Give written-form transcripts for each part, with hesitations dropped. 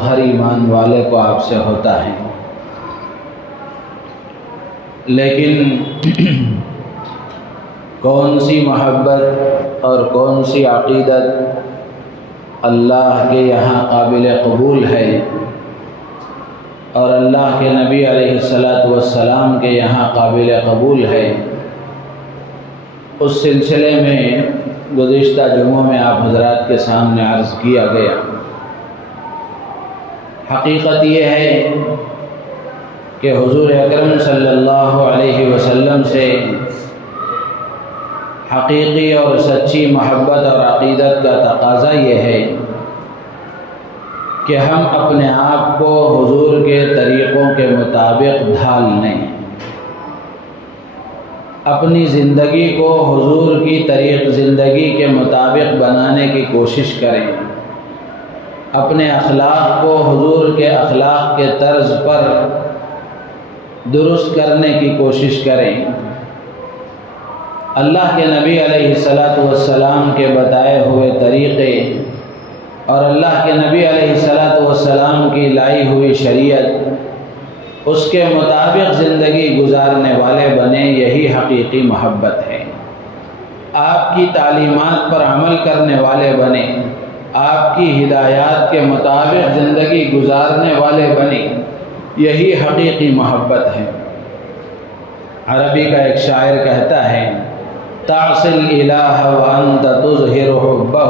ہر ایمان والے کو آپ سے ہوتا ہے، لیکن کون سی محبت اور کون سی عقیدت اللہ کے یہاں قابل قبول ہے اور اللہ کے نبی علیہ السلام کے یہاں قابل قبول ہے، اس سلسلے میں گزشتہ جمعوں میں آپ حضرات کے سامنے عرض کیا گیا۔ حقیقت یہ ہے کہ حضور اکرم صلی اللہ علیہ وسلم سے حقیقی اور سچی محبت اور عقیدت کا تقاضا یہ ہے کہ ہم اپنے آپ کو حضور کے طریقوں کے مطابق ڈھال لیں، اپنی زندگی کو حضور کی طریق زندگی کے مطابق بنانے کی کوشش کریں، اپنے اخلاق کو حضور کے اخلاق کے طرز پر درست کرنے کی کوشش کریں، اللہ کے نبی علیہ السلام کے بتائے ہوئے طریقے اور اللہ کے نبی علیہ السلام کی لائی ہوئی شریعت اس کے مطابق زندگی گزارنے والے بنے، یہی حقیقی محبت ہے۔ آپ کی تعلیمات پر عمل کرنے والے بنے، آپ کی ہدایات کے مطابق زندگی گزارنے والے بنے، یہی حقیقی محبت ہے۔ عربی کا ایک شاعر کہتا ہے، تعصی الالہ وانت تظہر حبہ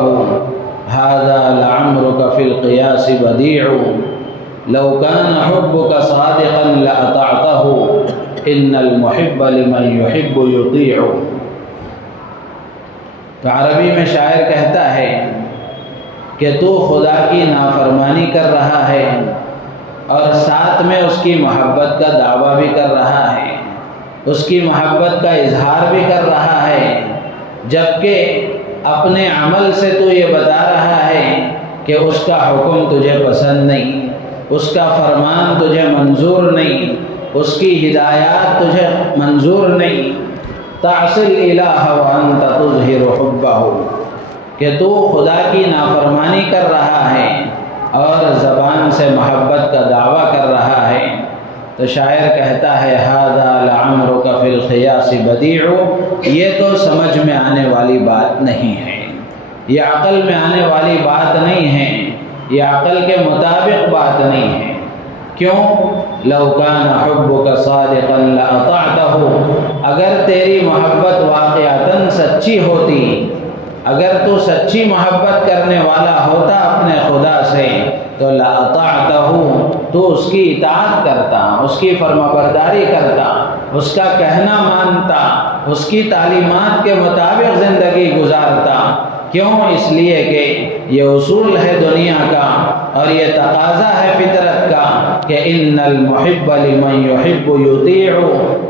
هذا لعمرك في القياس بديع لو كان حبك صادقا لأطعته إن المحب لمن يحب يطيع۔ تو عربی میں شاعر کہتا ہے کہ تو خدا کی نافرمانی کر رہا ہے اور ساتھ میں اس کی محبت کا دعویٰ بھی کر رہا ہے، اس کی محبت کا اظہار بھی کر رہا ہے، جبکہ اپنے عمل سے تو یہ بتا رہا ہے کہ اس کا حکم تجھے پسند نہیں، اس کا فرمان تجھے منظور نہیں، اس کی ہدایات تجھے منظور نہیں۔ تعصی الالہ وانت تظہر حبہ، کہ تو خدا کی نافرمانی کر رہا ہے اور زبان سے محبت کا دعویٰ کر رہا ہے۔ تو شاعر کہتا ہے، ھذا لعمرک فی القیاس بدیع، یہ تو سمجھ میں آنے والی بات نہیں ہے، یہ عقل میں آنے والی بات نہیں ہے، یہ عقل کے مطابق بات نہیں ہے۔ کیوں؟ لو کان حبک صادقا لاطعتہ، اگر تیری محبت واقعتاً سچی ہوتی، اگر تو سچی محبت کرنے والا ہوتا اپنے خدا سے تو لاطعتہ، تو اس کی اطاعت کرتا، اس کی فرمانبرداری کرتا، اس کا کہنا مانتا، اس کی تعلیمات کے مطابق زندگی گزارتا۔ کیوں؟ اس لیے کہ یہ اصول ہے دنیا کا اور یہ تقاضا ہے فطرت کا کہ ان المحب لمن یحب یطیع،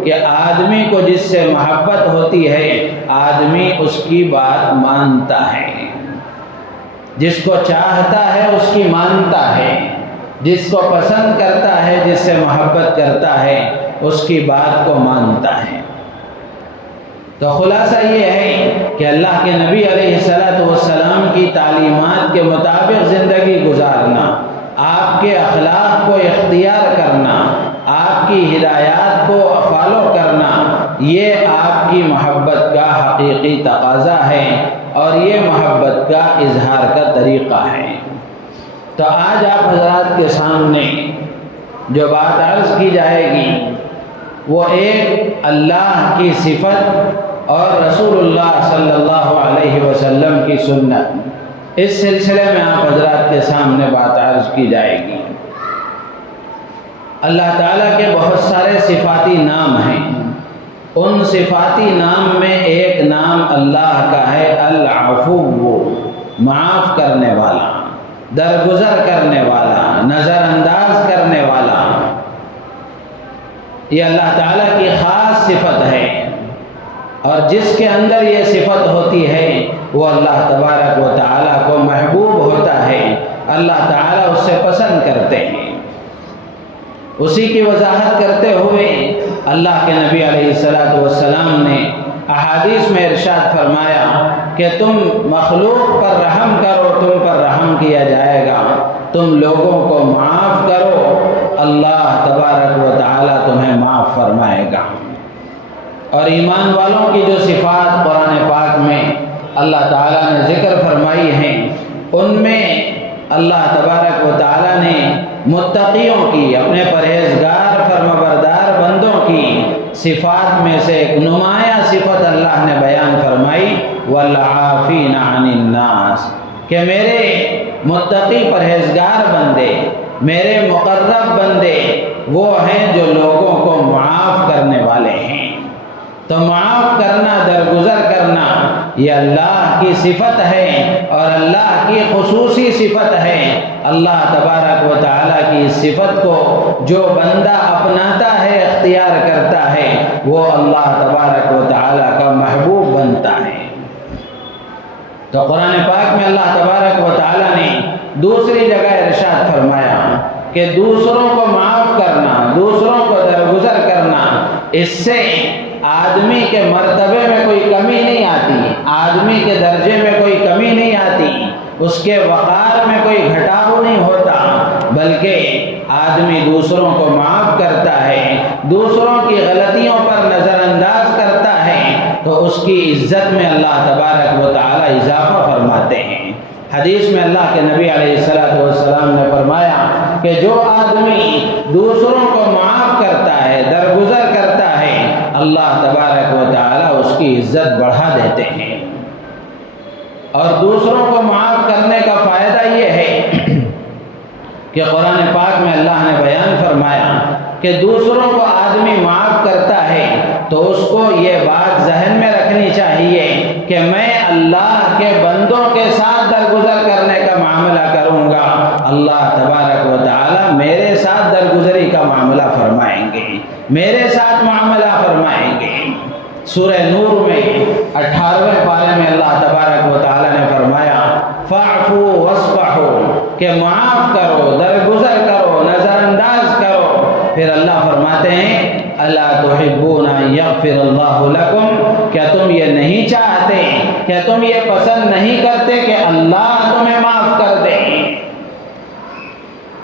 کہ آدمی کو جس سے محبت ہوتی ہے آدمی اس کی بات مانتا ہے، جس کو چاہتا ہے اس کی مانتا ہے، جس کو پسند کرتا ہے، جس سے محبت کرتا ہے اس کی بات کو مانتا ہے۔ تو خلاصہ یہ ہے کہ اللہ کے نبی علیہ السلام کی تعلیمات کے مطابق زندگی گزارنا، آپ کے اخلاق کو اختیار کرنا، آپ کی ہدایات کو فالو کرنا، یہ آپ کی محبت کا حقیقی تقاضا ہے اور یہ محبت کا اظہار کا طریقہ ہے۔ تو آج آپ حضرات کے سامنے جو بات عرض کی جائے گی وہ ایک اللہ کی صفت اور رسول اللہ صلی اللہ علیہ وسلم کی سنت، اس سلسلے میں آپ حضرات کے سامنے بات عرض کی جائے گی۔ اللہ تعالیٰ کے بہت سارے صفاتی نام ہیں، ان صفاتی نام میں ایک نام اللہ کا ہے العفو، معاف کرنے والا، درگزر کرنے والا، نظر انداز کرنے والا۔ یہ اللہ تعالیٰ کی خاص صفت ہے اور جس کے اندر یہ صفت ہوتی ہے وہ اللہ تبارک و تعالیٰ کو محبوب ہوتا ہے، اللہ تعالیٰ اس سے پسند کرتے ہیں۔ اسی کی وضاحت کرتے ہوئے اللہ کے نبی علیہ السلام نے احادیث میں ارشاد فرمایا کہ تم مخلوق پر رحم کرو تم پر رحم کیا جائے گا، تم لوگوں کو معاف کرو اللہ تبارک و تعالیٰ تمہیں معاف فرمائے گا۔ اور ایمان والوں کی جو صفات قرآن پاک میں اللہ تعالیٰ نے ذکر فرمائی ہیں، ان میں اللہ تبارک و تعالیٰ نے متقیوں کی، اپنے پرہیزگار فرمانبردار بندوں کی صفات میں سے ایک نمایاں صفت اللہ نے بیان فرمائی، والعافین عن الناس، کہ میرے متقی پرہیزگار بندے، میرے مقرب بندے وہ ہیں جو لوگوں کو معاف کرنے والے ہیں۔ تو معاف کرنا، درگزر کرنا، یہ اللہ کی صفت ہے اور اللہ کی خصوصی صفت ہے۔ اللہ تبارک و تعالیٰ کی اس صفت کو جو بندہ اپناتا ہے، اختیار کرتا ہے، وہ اللہ تبارک و تعالیٰ کا محبوب بنتا ہے۔ تو قرآن پاک میں اللہ تبارک و تعالیٰ نے دوسری جگہ ارشاد فرمایا کہ دوسروں کو معاف کرنا، دوسروں کو درگزر کرنا، اس سے آدمی کے مرتبے میں کوئی کمی نہیں آتی، آدمی کے درجے میں کوئی کمی نہیں آتی، اس کے وقار میں کوئی گھٹاؤ نہیں ہوتا، بلکہ آدمی دوسروں کو معاف کرتا ہے، دوسروں کی غلطیوں پر نظر انداز کرتا ہے، تو اس کی عزت میں اللہ تبارک و تعالی اضافہ فرماتے ہیں۔ حدیث میں اللہ کے نبی علیہ السلام نے فرمایا کہ جو آدمی دوسروں کو معاف کرتا ہے، درگزر کرتا ہے، اللہ تبارک و تعالی اس کی عزت بڑھا دیتے ہیں۔ اور دوسروں کو معاف کرنے کا فائدہ یہ ہے کہ قرآن پاک میں اللہ نے بیان فرمایا کہ دوسروں کو آدمی معاف کرتا ہے تو اس کو یہ بات ذہن میں رکھنی چاہیے کہ میں اللہ کے بندوں کے ساتھ درگزر کرنے کا معاملہ کروں گا، اللہ تبارک و تعالی میرے ساتھ درگزری کا معاملہ فرمائیں گے، میرے ساتھ معاملہ فرمائیں گے۔ سورہ نور میں 18ویں پارے میں اللہ تبارک و تعالی نے فرمایا فاعفوا واصفحوا، کہ معاف کرو، درگزر کرو، نظر انداز کرو۔ پھر اللہ فرماتے ہیں الا تحبون ان یغفر اللہ لکم، کیا تم یہ نہیں چاہتے، کیا تم یہ پسند نہیں کرتے کہ اللہ تمہیں معاف کر دے؟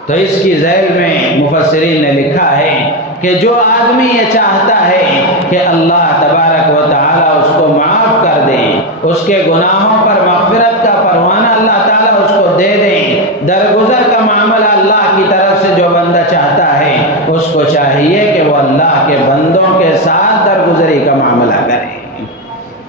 تو اس کی ذیل میں مفسرین نے لکھا ہے کہ جو آدمی یہ چاہتا ہے کہ اللہ تبارک و تعالی اس کو معاف کر دے، اس کے گناہوں پر مغفرت کا پروانہ اللہ تعالی اس کو دے دیں، درگزر کا معاملہ اللہ کی طرف سے جو بندہ چاہتا ہے، اس کو چاہیے کہ وہ اللہ کے بندوں کے ساتھ درگزری کا معاملہ کرے۔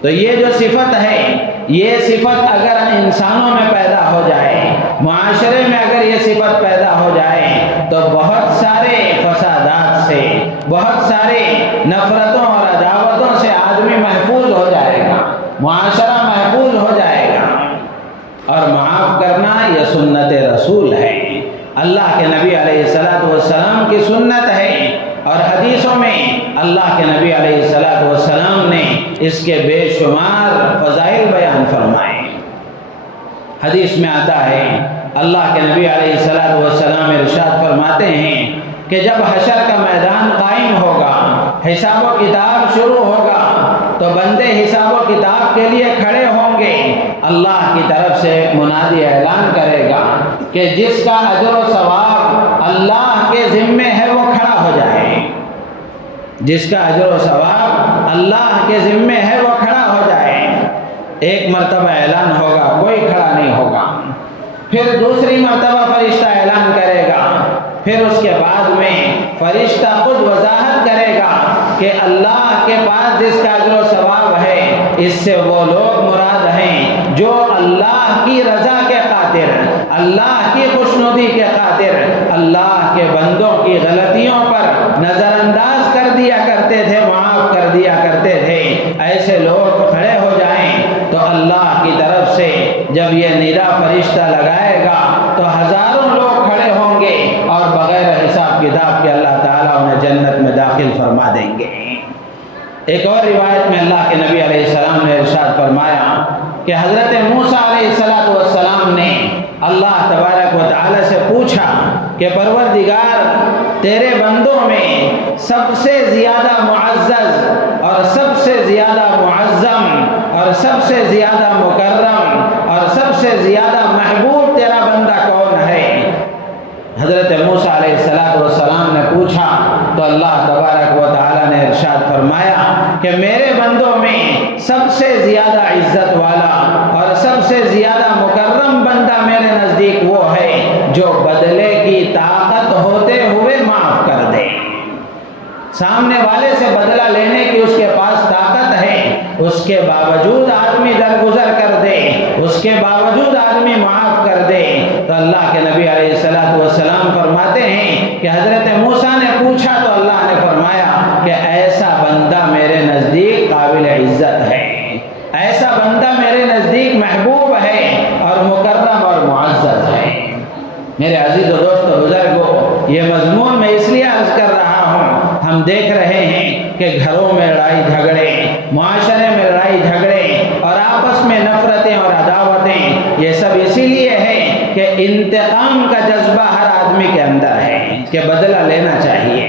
تو یہ جو صفت ہے، یہ صفت اگر انسانوں میں پیدا ہو جائے، معاشرے میں اگر یہ صفت پیدا ہو جائے تو بہت سارے فسادات سے، بہت سارے نفرتوں اور عداوتوں سے آدمی محفوظ ہو جائے گا، معاشرہ محفوظ ہو جائے گا۔ اور معاف کرنا یہ سنت رسول ہے، اللہ کے نبی علیہ السلام کی سنت ہے، اور حدیثوں میں اللہ کے نبی علیہ السلام نے اس کے بے شمار فضائل بیان فرمائے۔ حدیث میں آتا ہے اللہ کے نبی علیہ السلام ارشاد فرماتے ہیں کہ جب حشر کا میدان قائم ہوگا، حساب و کتاب شروع ہوگا، تو بندے حساب و کتاب کے لیے کھڑے ہوں گے، اللہ کی طرف سے ایک منادی اعلان کرے گا کہ جس کا اجر و ثواب اللہ کے ذمے ہے وہ کھڑا ہو جائے، جس کا اجر و ثواب اللہ کے ذمے ہے وہ کھڑا ہو جائے۔ ایک مرتبہ اعلان ہوگا، کوئی کھڑا نہیں ہوگا، پھر دوسری مرتبہ فرشتہ اعلان کرے گا، پھر اس کے بعد میں فرشتہ خود وضاحت کرے گا کہ اللہ کے پاس جس کا اجر و ثواب ہے، اس سے وہ لوگ مراد ہیں جو اللہ کی رضا کے خاطر، اللہ کی خوشنودی کے خاطر اللہ کے بندوں کی غلطیوں پر نظر انداز کر دیا کرتے تھے، معاف کر دیا کرتے تھے۔ ایسے لوگ کھڑے ہو جائیں تو اللہ کی طرف سے جب یہ ندا فرشتہ لگائے گا تو ہزاروں لوگ کھڑے ہوں گے اور بغیر حساب کتاب کے اللہ تعالیٰ انہیں جنت میں داخل فرما دیں گے۔ ایک اور روایت میں اللہ کے نبی علیہ السلام نے ارشاد فرمایا کہ حضرت موسیٰ علیہ السلام نے اللہ تبارک و تعالی سے پوچھا کہ پروردگار تیرے بندوں میں سب سے زیادہ معزز اور سب سے زیادہ معظم اور سب سے زیادہ مکرم اور سب سے زیادہ محبوب تیرا بندہ کون ہے؟ حضرت موسیٰ علیہ السلام نے پوچھا تو اللہ تبارک و تعالیٰ نے ارشاد فرمایا کہ میرے بندوں میں سب سے زیادہ عزت والا اور سب سے زیادہ مکرم بندہ میرے نزدیک وہ ہے جو بدلے کی طاقت ہوتے ہوئے معاف کر دے۔ سامنے والے سے بدلہ لینے کی اس کے پاس طاقت ہے، اس کے باوجود آدمی درگزر کر دے، اس کے باوجود آدمی معاف کر دے، تو اللہ کے نبی علیہ السلام فرماتے ہیں کہ حضرت موسیٰ نے پوچھا تو اللہ نے فرمایا کہ ایسا بندہ میرے نزدیک قابل عزت ہے، ایسا بندہ میرے نزدیک محبوب ہے اور مکرم اور معزز ہے۔ میرے عزیز و دوست و بزرگوں، یہ مضمون میں اس لیے عرض کر رہا ہوں، ہم دیکھ رہے ہیں کہ گھروں میں لڑائی جھگڑے، معاشرے میں لڑائی جھگڑے اور آپس میں نفرتیں اور عداوتیں، یہ سب اسی لیے ہے کہ انتقام کا جذبہ ہر آدمی کے اندر ہے کہ بدلہ لینا چاہیے،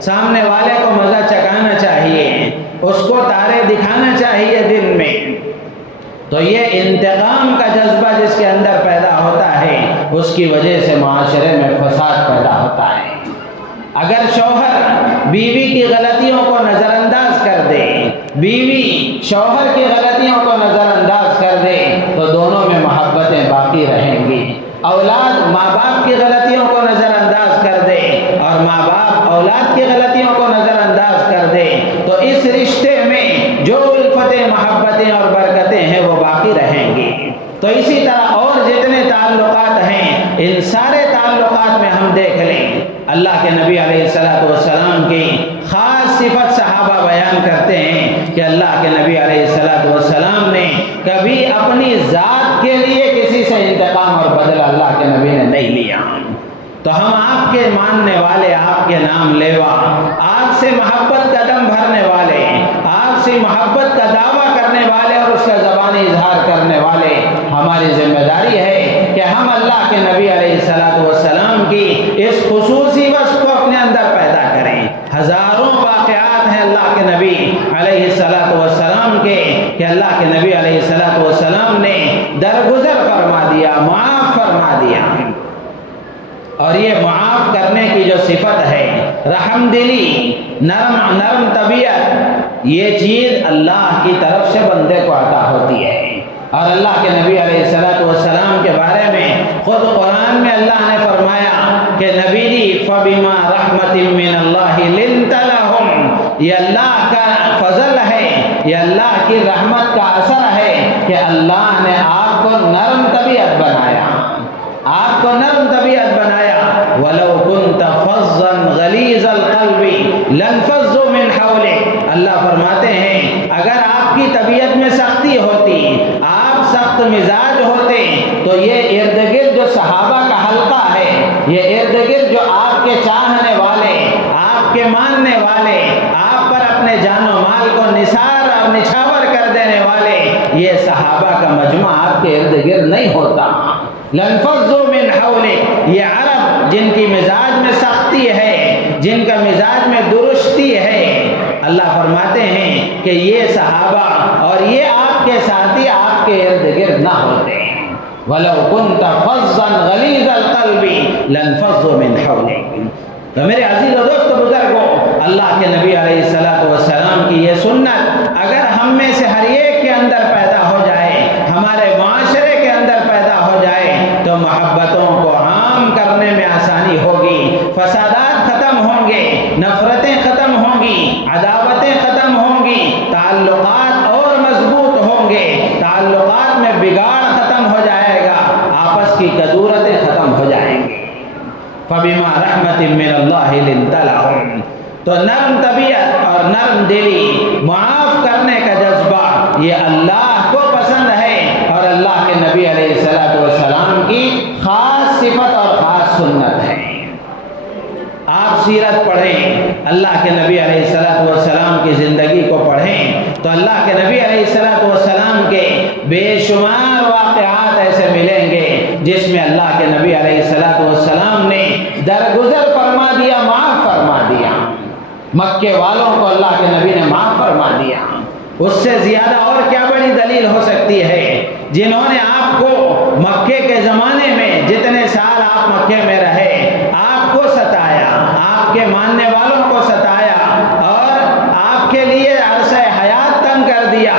سامنے والے کو مزہ چکانا چاہیے، اس کو تارے دکھانا چاہیے دن میں۔ تو یہ انتقام کا جذبہ جس کے اندر پیدا ہوتا ہے، اس کی وجہ سے معاشرے میں فساد پیدا ہوتا ہے۔ اگر شوہر بیوی کی غلطیوں کو نظر انداز کر دے، بیوی شوہر کی غلطیوں کو نظر انداز کر دے، تو دونوں میں محبتیں باقی رہیں گی۔ اولاد ماں باپ کی غلطیوں کو نظر انداز کر دے اور ماں باپ اولاد کی غلطیوں کو نظر انداز کر دے، تو اس رشتے میں جو الفتیں، محبتیں اور برکتیں ہیں وہ باقی رہیں گی۔ تو اسی طرح اور جتنے تعلقات ہیں، ان سارے تعلقات میں ہم دیکھ لیں، اللہ کے نبی علیہ السلام کی خاص صفت صحابہ بیان کرتے ہیں کہ اللہ کے نبی علیہ السلام نے کبھی اپنی ذات کے لیے کسی سے انتقام اور بدلہ اللہ کے نبی نے نہیں لیا۔ تو ہم آپ کے ماننے والے، آپ کے نام لیوا، آپ سے محبت کا دم بھرنے والے، آپ سے محبت کا دعویٰ کرنے والے اور اس کا زبانی اظہار کرنے والے، ہماری ذمہ داری ہے کہ ہم اللہ کے نبی علیہ السلام کی اس خصوصی وصف کو اپنے اندر پیدا کریں۔ ہزاروں واقعات ہیں اللہ کے نبی علیہ السلام کے کہ اللہ کے نبی علیہ السلام نے درگزر فرما دیا، معاف فرما دیا۔ اور یہ معاف کرنے کی جو صفت ہے، رحم دلی، نرم طبیعت، یہ چیز اللہ کی طرف سے بندے کو عطا ہوتی ہے۔ اور اللہ کے نبی علیہ السلام کے بارے میں خود قرآن میں اللہ نے فرمایا کہ نبی جی فَبِمَا رَحْمَةٍ مِّنَ اللَّهِ لِنْتَ لَهُمْ، یہ اللہ کا فضل ہے، یہ اللہ کی رحمت کا اثر ہے کہ اللہ نے آپ کو نرم طبیعت بنایا، آپ کو نرم طبیعت بنایا۔ وَلَوْ كُنْتَ فَظًّا غَلِيظَ الْقَلْبِ لَانفَضُّوا مِنْ حَوْلِكَ، اللہ فرماتے ہیں اگر آپ کی طبیعت میں سختی ہوتی، آپ سخت مزاج ہوتے، تو یہ ارد گرد جو صحابہ کا حلقہ ہے، یہ ارد گرد جو آپ کے چاہنے والے، آپ کے ماننے والے، آپ پر اپنے جان و مال کو نثار اور نچھاور کر دینے والے، یہ صحابہ کا مجمع آپ کے ارد گرد نہیں ہوتا۔ لَانفَضُّوا مِنْ حَوْلِكَ، یہ عرب جن کی مزاج میں سختی ہے، جن کا مزاج میں درستی ہے، اللہ فرماتے ہیں کہ یہ صحابہ اور یہ آپ کے ساتھی آپ کے ارد گرد نہ ہوتے۔ وَلَوْ كُنْتَ فَظًّا غَلِيظَ الْقَلْبِ لَانفَضُّوا مِنْ حَوْلِكَ۔ تو میرے عزیز و دوست بزرگوں، اللہ کے نبی علیہ السلام کی یہ سنت اگر ہم میں سے ہر ایک کے اندر پیدا ہو جائے، ہمارے معاشرے کے اندر پیدا ہو جائے، تو محبتوں کو عام کرنے میں آسانی ہوگی، فسادات ختم ہوں گے، نفرتیں ختم ہوں گی، عداوتیں ختم ہوں گی، تعلقات اور مضبوط ہوں گے، تعلقات میں بگاڑ ختم ہو جائے گا، آپس کی کدورتیں ختم ہو جائیں گی۔ فَبِمَا رَحْمَةٍ مِّنَ اللَّهِ لِنْتَ لَهُمْ، تو نرم طبیعت اور نرم دلی، معاف کرنے کا جذبہ، یہ اللہ کو پسند ہے اور اللہ کے نبی علیہ السلام کی خاص صفت اور خاص سنت ہے۔ آپ سیرت پڑھیں، اللہ کے نبی علیہ السلام کی زندگی کو پڑھیں، تو اللہ کے نبی علیہ السلام کے بے شمار واقعات ایسے ملیں گے جس میں اللہ کے نبی علیہ السلام نے درگزر فرما دیا، معاف مکے والوں کو اللہ کے نبی نے معاف فرما دیا۔ اس سے زیادہ اور کیا بڑی دلیل ہو سکتی ہے؟ جنہوں نے آپ کو مکے کے زمانے میں جتنے سال آپ مکے میں رہے، آپ کو ستایا، آپ کے ماننے والوں کو ستایا، اور آپ کے لیے عرصہ حیات تنگ کر دیا،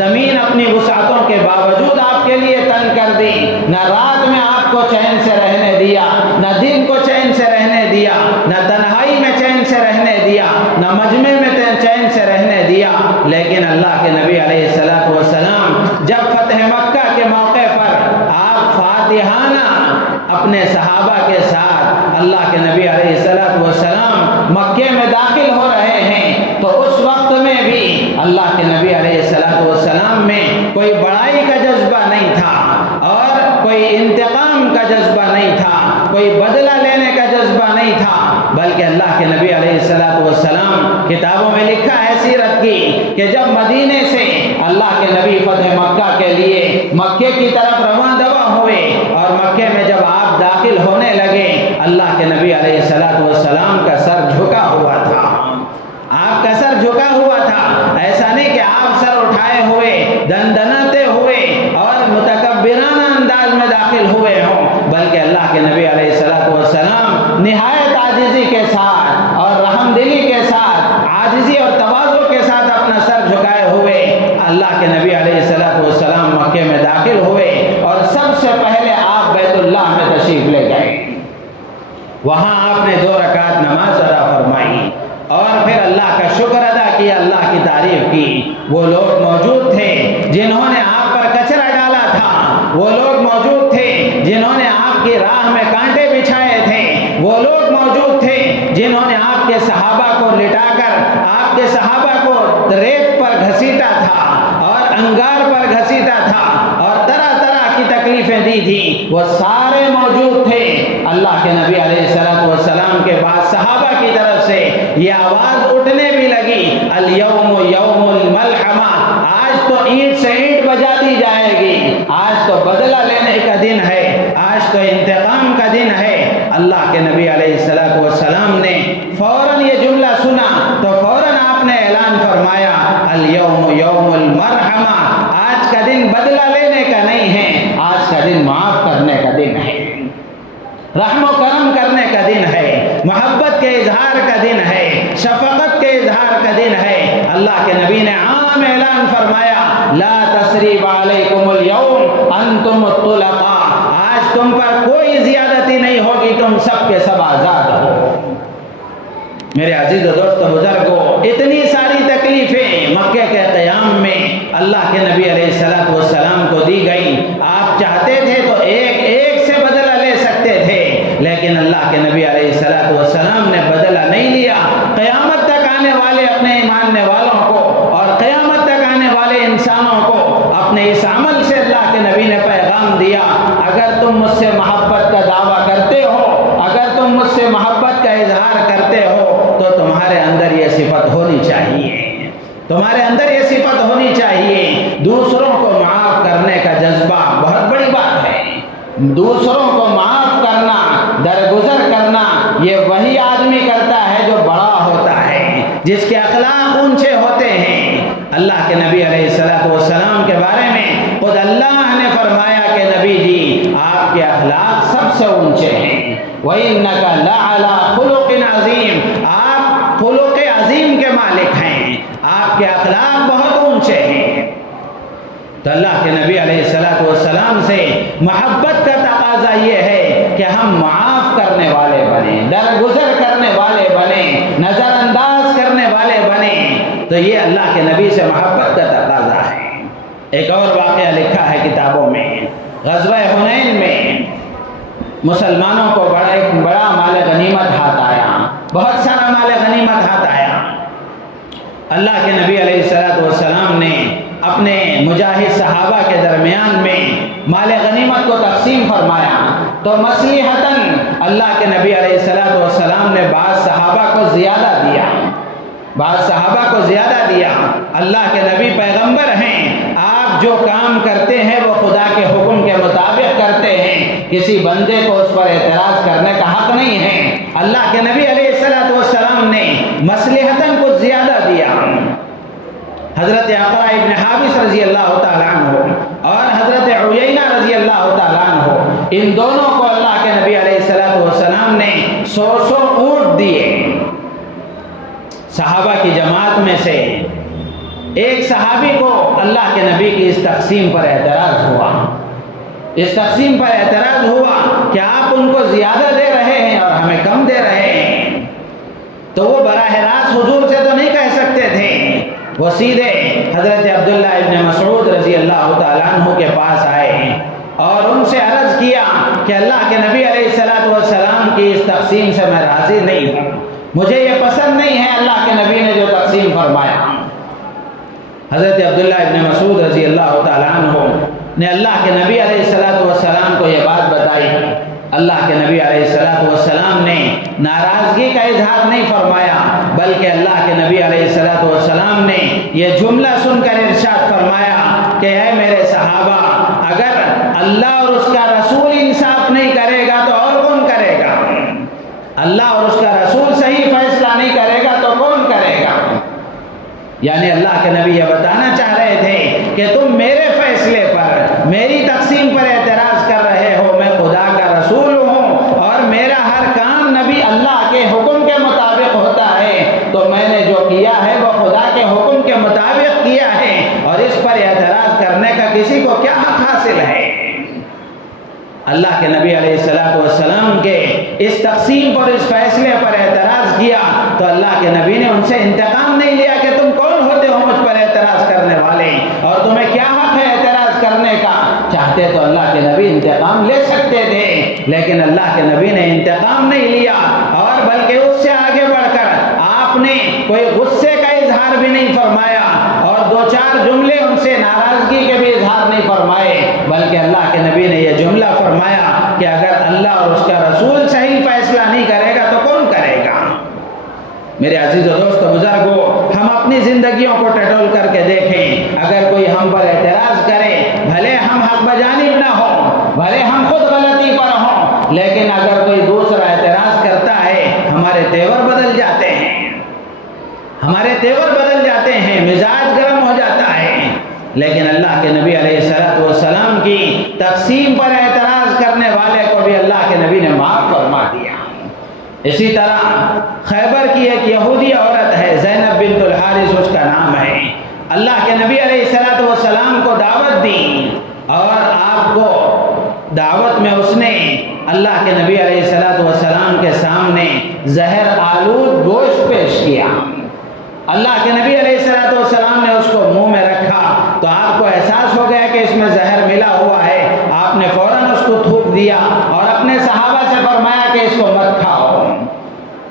زمین اپنی وسعتوں کے باوجود آپ کے لیے تنگ کر دی، نہ رات میں آپ کو چین سے رہنے دیا، نہ دن کو چین سے رہنے دیا، نہ تنہائی میں چین سے رہنے دیا، نہ مجمع میں چین سے رہنے دیا، لیکن اللہ کے نبی علیہ الصلوۃ والسلام جب فتح مکہ کے موقع پر آپ فاتحانہ اپنے صحابہ کے ساتھ اللہ کے نبی علیہ الصلوۃ والسلام مکے میں داخل ہو رہے ہیں، تو اس وقت میں بھی اللہ کے نبی علیہ الصلوۃ والسلام میں کوئی بڑائی کا جذبہ نہیں تھا، اور کوئی انتقام کا جذبہ نہیں تھا، کوئی بدلہ لینے کا جذبہ نہیں تھا، بلکہ اللہ کے نبی علیہ الصلوۃ والسلام کتابوں میں لکھا ہے سیرت کی کہ جب مدینے سے اللہ کے نبی فتح مکہ کے لیے مکے کی طرف رواں دوا ہوئے، اور مکے میں جب آپ داخل ہونے لگے، اللہ کے نبی علیہ الصلوۃ والسلام کا سر جھکا ہوا تھا، آپ کا سر جھکا ہوا تھا۔ ایسا نہیں کہ آپ سر اٹھائے ہوئے دندناتے ہوئے اور متکبرانہ انداز میں داخل ہوئے ہوں، بلکہ اللہ کے نبی علیہ الصلوۃ والسلام نہایت عاجزی کے ساتھ اور رحم دلی کے ساتھ، عاجزی اور تواضع کے ساتھ اپنا سر جھکائے ہوئے اللہ کے نبی علیہ الصلوۃ والسلام مکے میں داخل ہوئے، اور سب سے پہلے آپ بیت اللہ میں تشریف لے گئے۔ وہاں آپ نے 2 رکعت نماز ادا فرمائی، اور پھر اللہ کا شکر ادا کیا، اللہ کی تعریف کی۔ وہ لوگ موجود تھے جنہوں نے آپ پر کچرا ڈالا تھا، وہ لوگ موجود تھے جنہوں نے آپ کی راہ میں کانٹے بچھائے تھے، وہ لوگ موجود تھے جنہوں نے آپ کے صحابہ کو لٹا کر آپ کے صحابہ کو ریت پر گھسیٹا تھا اور انگار پر گھسیٹا تھا اور طرح طرح کی تکلیفیں دی تھیں، وہ سارے موجود تھے۔ اللہ کے نبی علیہ الصلوۃ والسلام کے بعد صحابہ کی طرف سے یہ آواز اٹھنے بھی لگی، الیوم یوم الملحمہ، آج تو اینٹ سے اینٹ بجا دی جائے گی، آج تو بدلہ لینے کا دن ہے، آج تو انتقام کا دن ہے۔ اللہ کے نبی علیہ الصلوۃ والسلام نے فوراً یہ جملہ سنا تو فوراً آپ نے اعلان فرمایا، الیوم یوم المرحمہ، آج کا دن بدلہ لینے کا نہیں ہے، آج کا دن معاف کرنے کا دن ہے، رحم و کرم کرنے کا دن ہے، محبت کے اظہار کا دن ہے، شفقت کے اظہار کا دن ہے۔ اللہ کے نبی نے عام اعلان فرمایا، لا تثریب علیکم اليوم انتم الطلقاء، آج تم پر کوئی زیادتی نہیں ہوگی، تم سب کے سب آزاد ہو۔ میرے عزیز و دوست بزرگوں، اتنی ساری تکلیفیں مکے کے قیام میں اللہ کے نبی علیہ الصلوۃ والسلام کو دی گئی۔ آپ چاہتے تھے تو ایک ایک سے بدلہ لے سکتے تھے، لیکن اللہ کے نبی علیہ الصلوۃ والسلام نے بدلہ نہیں لیا۔ قیامت تک آنے والے اپنے ماننے والوں کو اور قیامت تک آنے والے انسانوں کو اپنے اس عمل سے اللہ کے نبی نے پیغام دیا، اگر تم مجھ سے محبت کا دعویٰ کرتے ہو، اگر تم مجھ سے محبت کا اظہار کرتے ہو، تو تمہارے اندر یہ صفت ہونی چاہیے، تمہارے اندر یہ صفت ہونی چاہیے، دوسروں کو معاف کرنے کا جذبہ۔ بہت بڑی بات ہے، دوسروں کو معاف کرنا، درگزر کرنا، یہ وہی آدمی کرتا ہے جو بڑا ہوتا ہے، جس کے اخلاق اونچے ہوتے ہیں۔ اللہ کے نبی علیہ الصلوۃ والسلام کے بارے میں خود اللہ نے فرمایا کہ نبی جی آپ کے اخلاق سب سے اونچے ہیں، وَإِنَّكَ لَعَلَىٰ خُلُقٍ عَظِيمٍ، آپ خلق عظیم کے مالک ہیں، آپ کے اخلاق بہت اونچے ہیں۔ تو اللہ کے نبی علیہ الصلوۃ والسلام سے محبت کا تقاضا یہ ہے کہ ہم معاف کرنے والے بنیں، درگزر کرنے والے بنیں، نظر انداز کرنے والے بنیں۔ تو یہ اللہ کے نبی سے محبت کا تقاضا ہے۔ ایک اور واقعہ لکھا ہے کتابوں میں، غزوہ حنین میں مسلمانوں کو ایک بڑا مال غنیمت ہاتھ آیا، بہت سارا مال غنیمت ہاتھ آیا۔ اللہ کے نبی علیہ الصلوۃ والسلام نے اپنے مجاہد صحابہ کے درمیان میں مال غنیمت کو تقسیم فرمایا، تو مصلحتاً اللہ کے نبی علیہ الصلوۃ والسلام نے بعض صحابہ کو زیادہ دیا، بعض صحابہ کو زیادہ دیا۔ اللہ کے نبی پیغمبر ہیں، آپ جو کام کرتے ہیں وہ خدا کے حکم کے مطابق کرتے ہیں، کسی بندے کو اس پر اعتراض کرنے کا حق نہیں ہے۔ اللہ کے نبی علیہ الصلوۃ والسلام والسلام نے مصلحتاً کچھ زیادہ دیا۔ حضرت اقرا ابن حابس رضی اللہ تعالیٰ عنہ اور حضرت عیینہ رضی اللہ تعالیٰ عنہ، ان دونوں کو اللہ کے نبی علیہ السلام نے 100 اونٹ دیے۔ صحابہ کی جماعت میں سے ایک صحابی کو اللہ کے نبی کی اس تقسیم پر اعتراض ہوا، اس تقسیم پر اعتراض ہوا کہ آپ ان کو زیادہ دے رہے ہیں اور ہمیں کم دے رہے ہیں۔ تو وہ براہ راست حضور سے تو نہیں کہہ سکتے تھے، وہ سیدھے حضرت عبداللہ ابن مسعود رضی اللہ تعالیٰ عنہ کے پاس آئے اور ان سے عرض کیا کہ اللہ کے نبی علیہ السلام کی اس تقسیم سے میں راضی نہیں ہوں، مجھے یہ پسند نہیں ہے اللہ کے نبی نے جو تقسیم فرمایا۔ حضرت عبداللہ ابن مسعود رضی اللہ تعالیٰ عنہ نے اللہ کے نبی علیہ السلام کو یہ بات بتائی۔ اللہ کے نبی علیہ السلام نے ناراضگی کا اظہار نہیں فرمایا، بلکہ اللہ کے نبی علیہ السلام نے یہ جملہ سن کر ارشاد فرمایا کہ اے میرے صحابہ، اگر اللہ اور اس کا رسول انصاف نہیں کرے گا تو اور کون کرے گا؟ اللہ اور اس کا رسول صحیح فیصلہ نہیں کرے گا تو کون کرے گا؟ یعنی اللہ کے نبی یہ بتانا چاہ رہے تھے کہ تم میرے فیصلے پر، میری تقسیم پر اعتراض کر رہے ہو، میں خدا کا رسول ہوں اور میرا ہر کام نبی اللہ کے حکم کے مطابق ہوتا ہے، تو میں نے جو کیا ہے وہ خدا کے حکم کے مطابق کیا ہے، اور اس پر اعتراض کرنے کا کسی کو کیا حق حاصل ہے؟ اللہ کے نبی علیہ السلام کے اس تقسیم پر، اس فیصلے پر اعتراض کیا تو اللہ کے نبی نے ان سے انتقام نہیں لیا کہ تم کون ہوتے ہو مجھ پر اعتراض کرنے والے، اور تمہیں کیا حق ہے اعتراض کرنے کا؟ چاہتے تو اللہ کے نبی انتقام لے سکتے تھے، لیکن اللہ کے نبی نے انتقام نہیں لیا، اور بلکہ اس سے آگے بڑھ کر آپ نے کوئی غصے کا اظہار بھی نہیں فرمایا، اور 2-4 جملے ان سے ناراضگی کے بھی اظہار نہیں فرمائے، بلکہ اللہ کے نبی نے یہ جملہ فرمایا کہ اگر اللہ اور اس کا رسول صحیح فیصلہ نہیں کرے گا تو کون کرے گا؟ میرے عزیز و دوست بزرگوں، ہم اپنی زندگیوں کو ٹٹول کر کے دیکھیں، اگر کوئی ہم پر اعتراض کرے، بھلے ہم حق بجانب نہ ہوں، بھلے ہم خود غلطی پر ہوں، لیکن اگر کوئی دوسرا اعتراض کرتا ہے، ہمارے تیور بدل جاتے ہیں، ہمارے تیور بدل جاتے ہیں، مزاج گرم ہو جاتا ہے۔ لیکن اللہ کے نبی علیہ السلام کی تقسیم پر اعتراض کرنے والے کو بھی اللہ کے نبی نے معاف فرما دیا۔ اسی طرح خیبر کی ایک یہودی عورت ہے، زینب بنت الحارث اس کا نام ہے، اللہ کے نبی علیہ السلام کو دعوت دی، اور آپ کو دعوت میں اس نے اللہ کے نبی علیہ السلام کے سامنے زہر آلود گوشت پیش کیا۔ اللہ کے نبی علیہ السلام نے اس کو منہ میں رکھا تو آپ کو احساس ہو گیا کہ اس میں زہر ملا ہوا ہے، آپ نے فوراً اس کو تھوک دیا اور اپنے صحابہ سے فرمایا کہ اس کو مت کھاؤ۔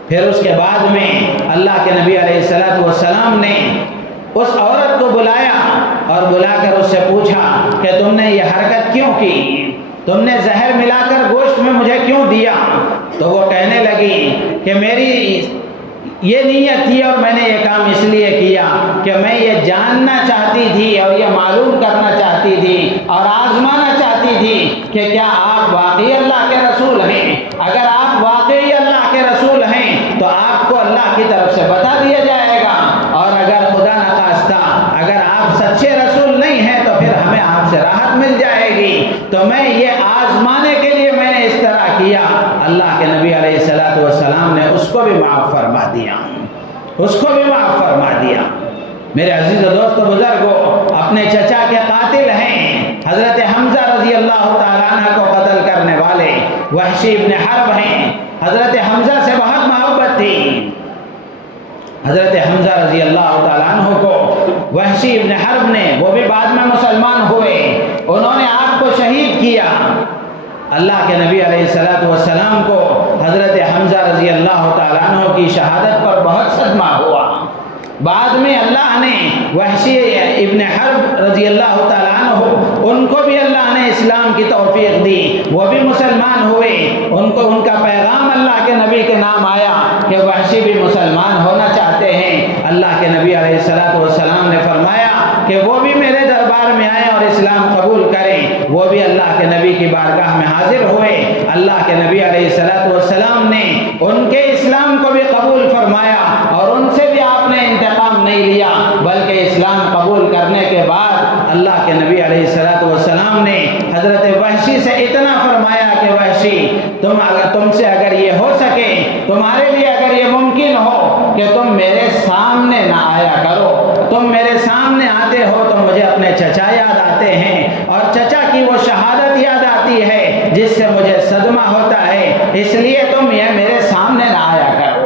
پھر اس کے بعد میں اللہ کے نبی علیہ السلام نے اس عورت کو بلایا اور بلا کر اس سے پوچھا کہ تم نے یہ حرکت کیوں کی؟ تم نے زہر ملا کر گوشت میں مجھے کیوں دیا؟ تو وہ کہنے لگی کہ میری یہ نیت تھی اور میں نے یہ کام اس لیے کیا کہ میں یہ جاننا چاہتی تھی اور یہ معلوم کرنا چاہتی تھی اور آزمانا چاہتی تھی کہ کیا آپ واقعی اللہ کے رسول ہیں؟ اگر آپ واقعی اللہ کے رسول ہیں تو آپ کو اللہ کی طرف سے بتا دیا جائے گا، اور اگر خدا نخواستہ اگر آپ سچے رسول نہیں ہیں تو پھر ہمیں آپ سے راحت مل جائے گی۔ تو میں یہ آزمانے کے لیے میں نے اس طرح کیا۔ اللہ کے نبی علیہ السلام نے اس کو بھی معاف فرما دیا، اس کو بھی معاف فرما دیا۔ میرے عزیز و دوست بزرگوں، اپنے چچا کے قاتل ہیں، حضرت حمزہ رضی اللہ تعالیٰ عنہ کو قتل کرنے والے وحشی ابن حرب ہیں۔ حضرت حمزہ سے بہت محبت تھی۔ حضرت حمزہ رضی اللہ تعالیٰ عنہ کو وحشی ابن حرب نے، وہ بھی بعد میں مسلمان ہوئے، انہوں نے آپ کو شہید کیا۔ اللہ کے نبی علیہ السلام کو حضرت حمزہ رضی اللہ تعالیٰ عنہ کی شہادت پر بہت صدمہ ہوا۔ بعد میں اللہ نے وحشی ابن حرب رضی اللہ تعالیٰ عنہ، ان کو بھی اللہ نے اسلام کی توفیق دی، وہ بھی مسلمان ہوئے، ان کو ان کا پیغام اللہ کے نبی کے نام آیا کہ وحشی بھی مسلمان ہونا چاہتے ہیں۔ اللہ کے نبی علیہ السلام نے فرمایا کہ وہ بھی میرے دربار میں آئیں اور اسلام قبول کریں۔ وہ بھی اللہ کے نبی کی بارگاہ میں حاضر ہوئے، اللہ کے نبی علیہ السلام نے ان کے اسلام کو بھی قبول فرمایا اسلام قبول کرنے کے بعد اللہ کے نبی علیہ السلام نے حضرت وحشی سے اتنا فرمایا کہ وحشی تم سے اگر یہ ہو سکے، تمہارے لیے اگر یہ ممکن ہو کہ تم میرے سامنے نہ آیا کرو، تم میرے سامنے آتے ہو تو مجھے اپنے چچا یاد آتے ہیں اور چچا کی وہ شہادت یاد آتی ہے جس سے مجھے صدمہ ہوتا ہے، اس لیے تم یہ میرے سامنے نہ آیا کرو۔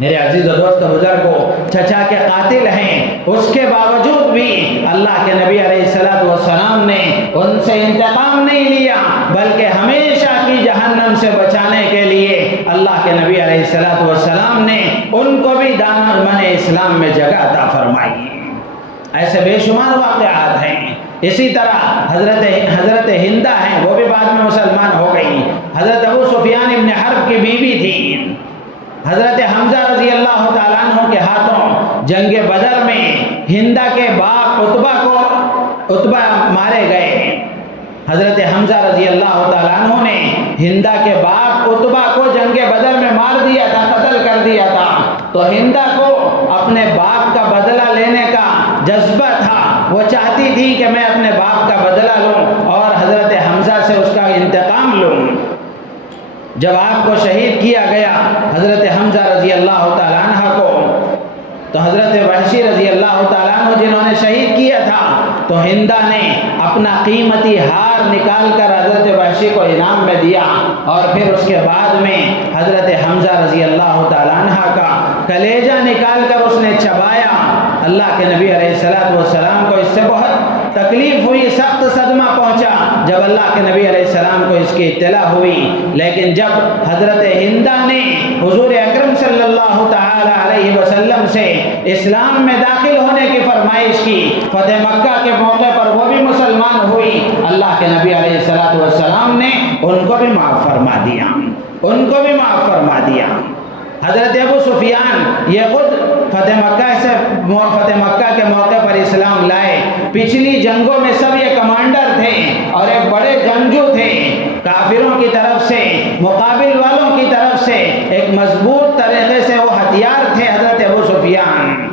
میرے عزیز و دوست بزرگوں، چچا کے قاتل ہیں، اس کے باوجود بھی اللہ کے نبی علیہ السلام نے ان سے انتقام نہیں لیا، بلکہ ہمیشہ کی جہنم سے بچانے کے لیے اللہ کے نبی علیہ السلام نے ان کو بھی دامن اسلام میں جگہ عطا فرمائی۔ ایسے بے شمار واقعات ہیں۔ اسی طرح حضرت ہندہ ہیں، وہ بھی بعد میں مسلمان ہو گئی۔ حضرت ابو سفیان ابن حرب کی بیوی تھی۔ حضرت حمزہ رضی اللہ تعالیٰ عنہ کے ہاتھوں جنگ بدر میں ہندہ کے باپ عتبہ مارے گئے۔ حضرت حمزہ رضی اللہ تعالیٰ عنہ نے ہندہ کے باپ عتبہ کو جنگ بدر میں مار دیا تھا، قتل کر دیا تھا، تو ہندہ کو اپنے باپ کا بدلہ لینے کا جذبہ تھا، وہ چاہتی تھی کہ میں اپنے باپ کا بدلہ لوں اور حضرت حمزہ سے اس کا انتقام لوں۔ جب آپ کو شہید کیا گیا حضرت حمزہ رضی اللہ تعالیٰ عنہ کو، تو حضرت وحشی رضی اللہ تعالیٰ عنہ جنہوں نے شہید کیا تھا، تو ہندہ نے اپنا قیمتی ہار نکال کر حضرت وحشی کو انعام میں دیا، اور پھر اس کے بعد میں حضرت حمزہ رضی اللہ تعالیٰ عنہ کا کلیجہ نکال کر اس نے چبایا۔ اللہ کے نبی علیہ السلام کو اس سے بہت تکلیف ہوئی، سخت صدمہ پہنچا جب اللہ کے نبی علیہ السلام کو اس کی اطلاع ہوئی، لیکن جب حضرت ہندہ نے حضور اکرم صلی اللہ تعالی علیہ وسلم سے اسلام میں داخل ہونے کی فرمائش کی، فتح مکہ کے موقع پر وہ بھی مسلمان ہوئی، اللہ کے نبی علیہ السلام نے ان کو بھی معاف فرما دیا۔ حضرت ابو سفیان یہ خود فتح مکہ کے موقع پر اسلام لائے، پچھلی جنگوں میں سب یہ کمانڈر تھے اور ایک بڑے جنگجو تھے، کافروں کی طرف سے، مقابل والوں کی طرف سے ایک مضبوط طریقے سے وہ ہتھیار تھے حضرت ابو سفیان،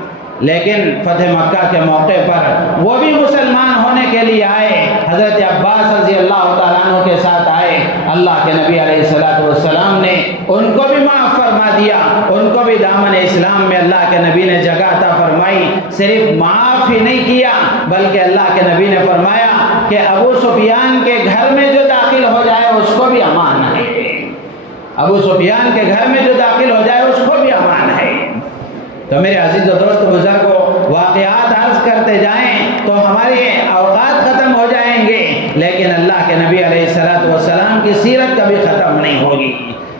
لیکن فتح مکہ کے موقع پر وہ بھی مسلمان ہونے کے لیے آئے، حضرت عباس رضی اللہ تعالیٰ عنہ کے ساتھ آئے، اللہ کے نبی علیہ السلام نے ان کو بھی معاف فرما دیا، ان کو بھی دامن اسلام میں اللہ کے نبی نے جگہ عطا فرمائی۔ صرف معاف ہی نہیں کیا بلکہ اللہ کے نبی نے فرمایا کہ ابو سفیان کے گھر میں جو داخل ہو جائے اس کو بھی امان ہے، ابو سفیان کے گھر میں جو داخل ہو جائے اس کو بھی امان ہے۔ تو میرے عزیز و دوست بزرگوں، واقعات عرض کرتے جائیں تو ہمارے اوقات ختم ہو جائیں گے، لیکن اللہ کے نبی علیہ السلام کی سیرت کبھی ختم نہیں ہوگی۔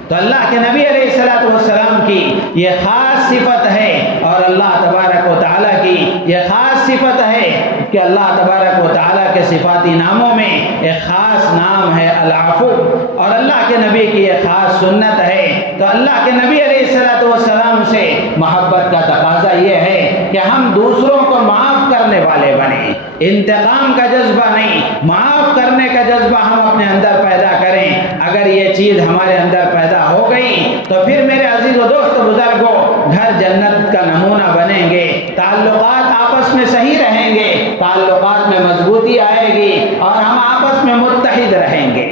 تو اللہ کے نبی علیہ السلام کی یہ خاص صفت ہے، اور اللہ تبارک و تعالیٰ کی یہ خاص صفت ہے کہ اللہ تبارک و تعالیٰ کے صفاتی ناموں میں ایک خاص نام ہے العفو، اور اللہ کے نبی کی یہ خاص سنت ہے۔ تو اللہ کے نبی علیہ السلام سے محبت کا تقاضا یہ ہے کہ ہم دوسروں کو معاف کرنے والے بنیں، انتقام کا جذبہ نہیں، معاف کرنے کا جذبہ ہم اپنے اندر پیدا کریں۔ اگر یہ چیز ہمارے اندر پیدا ہو گئی تو پھر میرے عزیز و دوست بزرگوں، گھر جنت کا نمونہ بنیں گے، تعلقات آپس میں صحیح رہیں گے، تعلقات میں مضبوطی آئے گی اور ہم آپس میں متحد رہیں گے۔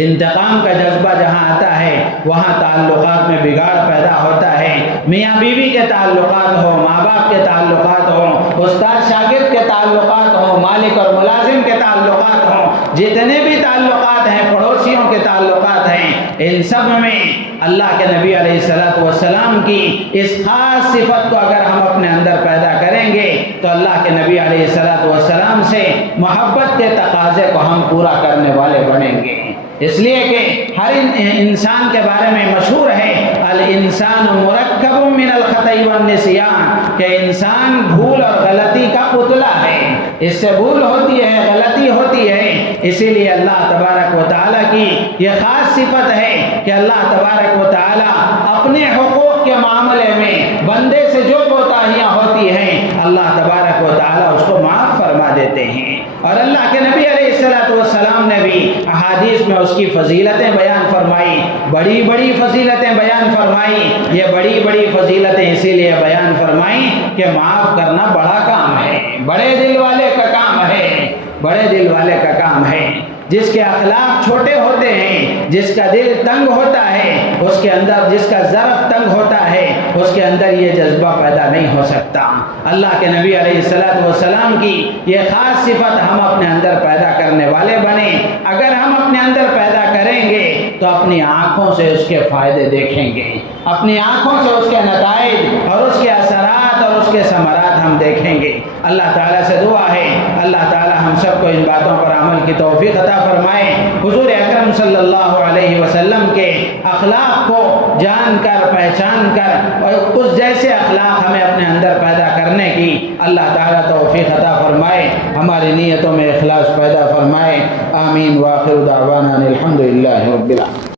انتقام کا جذبہ جہاں آتا ہے وہاں تعلقات میں بگاڑ پیدا ہوتا ہے، میاں بیوی کے تعلقات ہوں، ماں باپ کے تعلقات ہوں، استاد شاگرد کے تعلقات ہوں، مالک اور ملازم کے تعلقات ہوں، جتنے بھی تعلقات ہیں، پڑوسیوں کے تعلقات ہیں، ان سب میں اللہ کے نبی علیہ السلام کی اس خاص صفت کو اگر ہم اپنے اندر پیدا کریں گے تو اللہ کے نبی علیہ السلام سے محبت کے تقاضے کو ہم پورا کرنے والے بنیں گے۔ اس لیے کہ ہر انسان کے بارے میں مشہور ہے الانسان مرکب من الخطأ والنسیان، کہ انسان بھول اور غلطی کا پتلا ہے، اس سے بھول ہوتی ہے، غلطی ہوتی ہے۔ اسی لیے اللہ تبارک و تعالیٰ کی یہ خاص صفت ہے کہ اللہ تبارک و تعالیٰ اپنے حقوق کے معاملے میں بندے سے جو کوتاہیاں ہوتی ہیں اللہ تبارک و تعالیٰ اس کو معاف فرما دیتے ہیں۔ اور اللہ کے نبی علیہ السلام نے بھی احادیث میں اس کی فضیلتیں بیان فرمائی، بڑی بڑی فضیلتیں بیان فرمائی۔ یہ بڑی بڑی فضیلتیں اسی لیے بیان فرمائیں کہ معاف کرنا بڑا کام ہے، بڑے دل والے کا کام ہے، بڑے دل والے کا کام ہے۔ جس کے اخلاق چھوٹے ہوتے ہیں، جس کا دل تنگ ہوتا ہے، اس کے اندر جس کا ظرف تنگ ہوتا ہے، اس کے اندر یہ جذبہ پیدا نہیں ہو سکتا۔ اللہ کے نبی علیہ السلام کی یہ خاص صفت ہم اپنے اندر پیدا کرنے والے بنیں۔ اگر ہم اپنے اندر پیدا کریں گے تو اپنی آنکھوں سے اس کے فائدے دیکھیں گے، اپنی آنکھوں سے اس کے نتائج اور اس کے اثرات اور اس کے ثمرات ہم دیکھیں گے۔ اللہ تعالیٰ سے دعا ہے اللہ تعالیٰ ہم سب کو ان باتوں پر عمل کی توفیق عطا فرمائے۔ حضور اکرم صلی اللہ علیہ وسلم کے اخلاق کو جان کر پہچان کر اور اس جیسے اخلاق ہمیں اپنے اندر پیدا کرنے کی اللہ تعالیٰ توفیق عطا فرمائے، ہماری نیتوں میں اخلاص پیدا فرمائے۔ آمین۔ وآخر دعوانا الحمد للہ رب العالمین۔